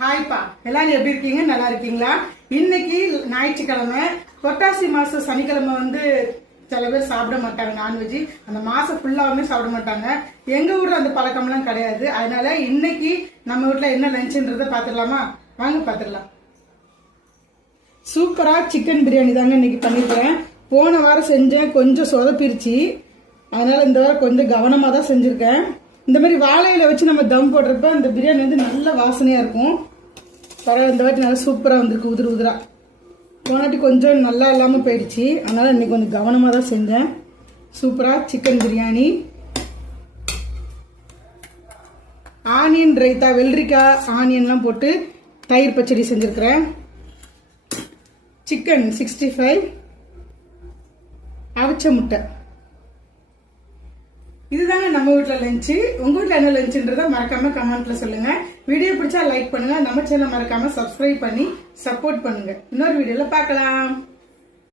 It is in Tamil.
ஹாய்ப்பா, எல்லாரும் எப்படி இருக்கீங்க? நல்லா இருக்கீங்களா? இன்னைக்கு ஞாயிற்றுக்கிழமை, புரட்டாசி மாசம் சனிக்கிழமை சில பேர் சாப்பிட மாட்டாங்க நான்வெஜ். அந்த மாசம் ஃபுல்லாவுமே சாப்பிட மாட்டாங்க. எங்க ஊர்ல அந்த பழக்கம்லாம் கிடையாது. அதனால இன்னைக்கு நம்ம வீட்டுல என்ன லஞ்சுன்றத பாத்துடலாமா? வாங்க பாத்துடலாம். சூப்பரா சிக்கன் பிரியாணி தாங்க இன்னைக்கு பண்ணிருக்கேன். போன வாரம் செஞ்சேன், கொஞ்சம் சொதப்பிருச்சு. அதனால இந்த வாரம் கொஞ்சம் கவனமா தான் செஞ்சிருக்கேன். இந்த மாதிரி வாழையில வச்சு நம்ம தம் போடுறப்ப இந்த பிரியாணி நல்ல வாசனையா இருக்கும். பரவாயில்ல, இந்த வாட்டி நல்லா சூப்பரா வந்திருக்கு, உதிர உதிரா. போனாட்டி கொஞ்சம் நல்லா இல்லாம போயிடுச்சு. அதனால இன்னைக்கு கொஞ்சம் கவனமா தான் செஞ்சேன். சூப்பரா சிக்கன் பிரியாணி, ஆனியன் ரைத்தா, வெள்ளரிக்காய் ஆனியன்லாம் போட்டு தயிர் பச்சடி செஞ்சிருக்கிறேன். சிக்கன் 65, அவிச்ச முட்டை. இதுதாங்க நம்ம வீட்டுல லஞ்சு. உங்க வீட்டுல என்ன லஞ்சுன்றத மறக்காம கமெண்ட்ல சொல்லுங்க. வீடியோ பிடிச்சா லைக் பண்ணுங்க. நம்ம சேனல் மறக்காம சப்ஸ்கிரைப் பண்ணி சப்போர்ட் பண்ணுங்க. இன்னொரு வீடியோல பார்க்கலாம்.